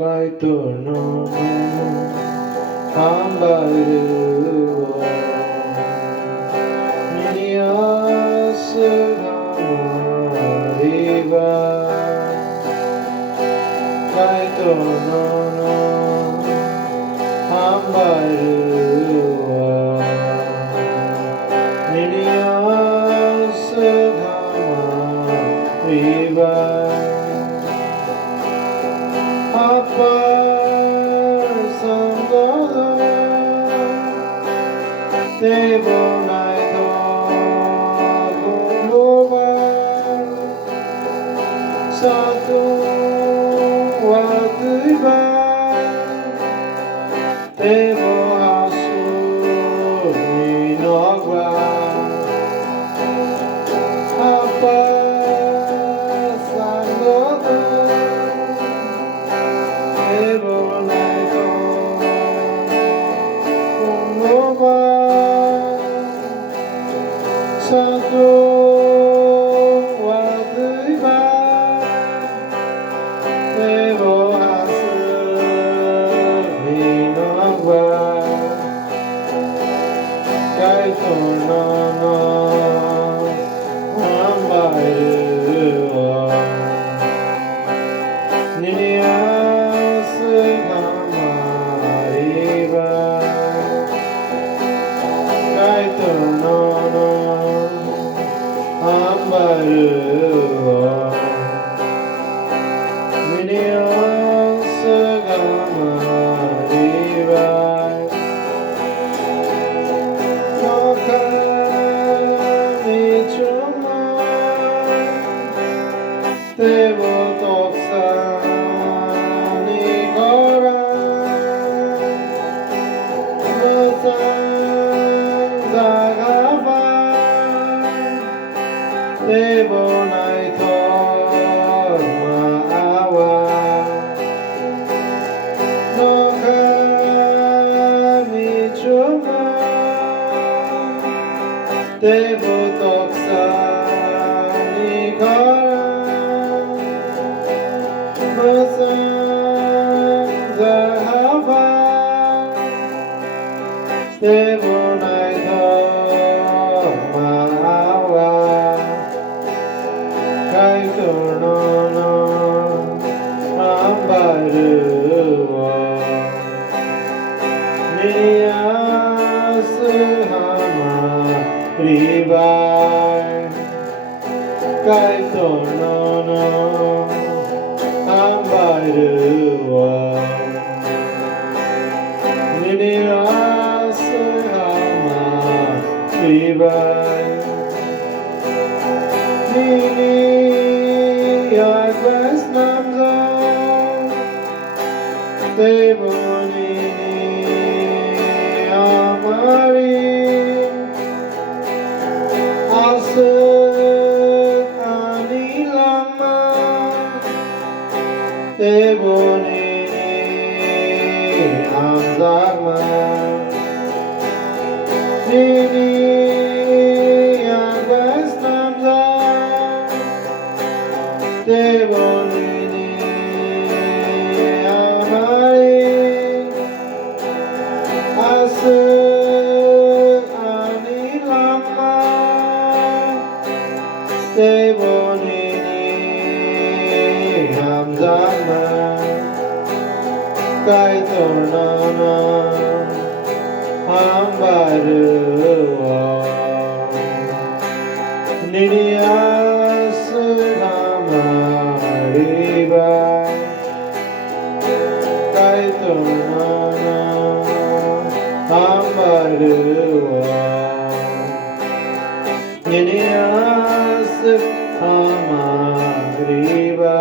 kaitor nono hambai kaitor nono hambai Devo nai to gungova satu watuiba Devo asu ninogwa apa sangoda Devo nai to gungova Satu watuiba Devo asu ninogwa kaitor nono hambai nini asu hamariba kaitor nono hambai nini asu hamariba Devo toksa nikora Masang zagava Devo naito maawa Noka michuma Devo toksa nikora Devo naito maawa kaitor nono hambai nini asu hamariba kaitor nono hambai nini asu hamariba nini agnes namza Devo nini amari asu anilama Devo nini amzama nini agnes namza Devo nini amari asu anilama Devo nini hamzama kaitor nono hambai nini asu hamariba kaitor nono hambai nini asu hamariba